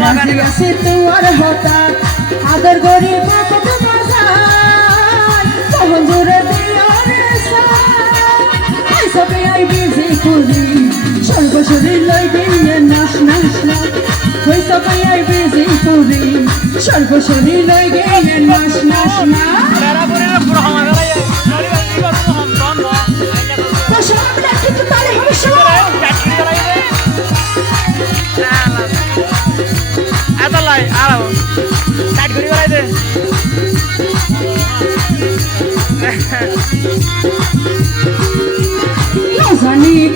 রাজি আছে তোমার হঠাৎ আদর গরিব কত বাজায় তখন জোরে দিয়া রে সাই সবে আই বিজি করি সর্বশরীর লই গিয়ে নাশ নাশ নাশ। ওই সবাই আই বিজি করি লই নাশ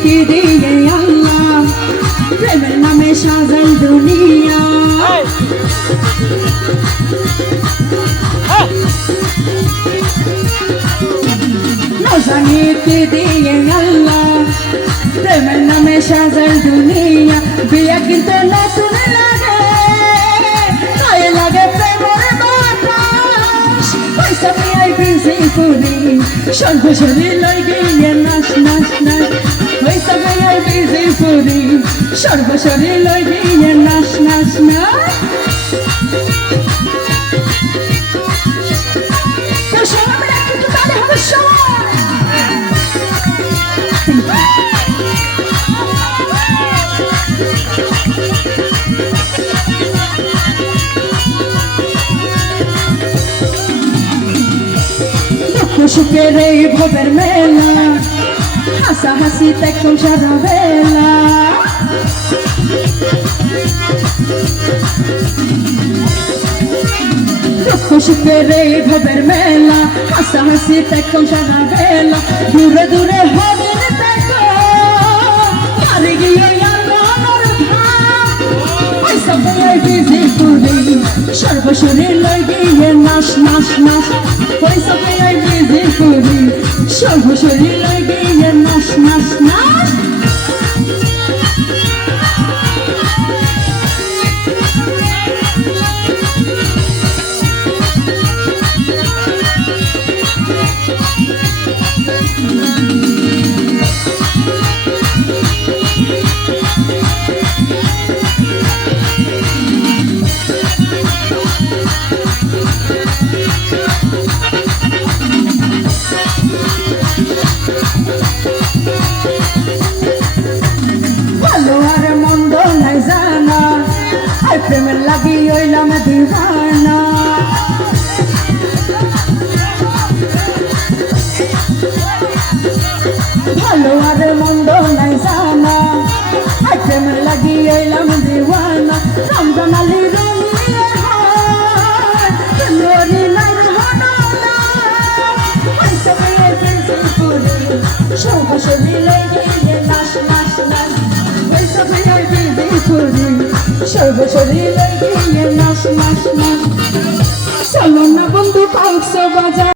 কি দিয়ে আল্লাহ প্রেমের নামে সাজাই দুনিয়া জানি কি দিয়ে আল্লাহ প্রেমের নামে সাজাই দুনিয়া বিয়া কিন্তু নতুন লাগে লাগে প্রেমের বাতাস পয়সা পেয়ে বিজি করি। সর্বশরী লই গিয়ে নাচ নাচ নাচ। পয়সা পেয়ে বিজি করি। সর্বশরী লই গিয়ে নাচ নাচ নাচ। সুখের এই ভবের মেলা, হাসা হাসি দেখুন সারা বেলা। সুখের এই ভবের মেলা, হাসা হাসি দেখুন সারা বেলা। দূরে দূরে করি, সর্বশরীর লই গিয়ে নাশ নাশ নাশ। সবাই বিজি করি সর্বশরীর লই গিয়ে নাশ নাশ নাশ ভালো প্রেমের লাগি ওইলাম দিবানা বিজি সর্বশরীরে গিয়ে নাচ নাচ নাচ চলো না বন্ধু কংস বাজার।